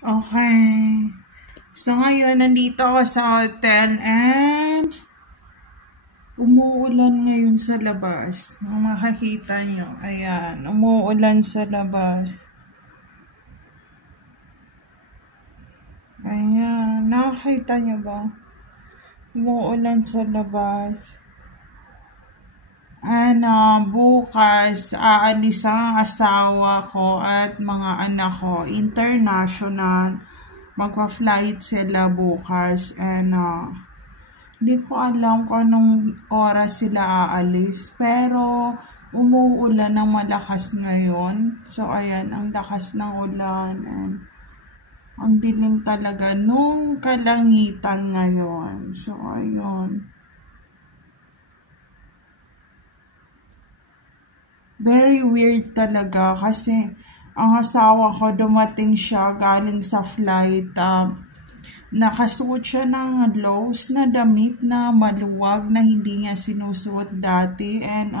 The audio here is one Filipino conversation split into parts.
Okay. So, ngayon, nandito ako sa hotel and umuulan ngayon sa labas. Kung makakita nyo. Ayan, umuulan sa labas. Ayan, nakakita nyo ba? Umuulan sa labas. Bukas, aalis ang asawa ko at mga anak ko. International. Magpa-flight sila bukas. Hindi ko alam kung anong oras sila aalis. Pero, umuulan ng malakas ngayon. So, ayan, ang lakas ng ulan. And, ang dilim talaga nung kalangitan ngayon. So, ayun. Very weird talaga kasi ang asawa ko dumating siya galing sa flight. Nakasuot siya ng lows na damit na maluwag na hindi niya sinusuot dati. And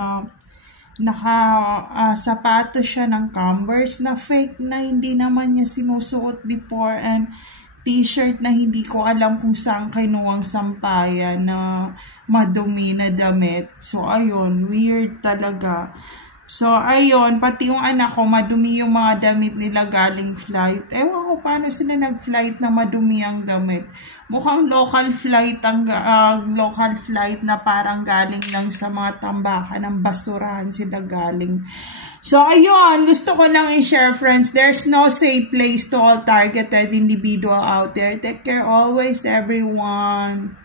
sapatos siya ng Converse na fake na hindi naman niya sinusuot before. And t-shirt na hindi ko alam kung saan kinuwang sampayan na madumi na damit. So, ayun, weird talaga. So, ayun, pati yung anak ko, madumi yung mga damit nila galing flight. Ewan ko paano sila nag-flight na madumi ang damit. Mukhang local flight na parang galing lang sa mga tambakan ng basurahan sila galing. So, ayun, gusto ko lang i-share, friends. There's no safe place to all targeted individual out there. Take care always, everyone.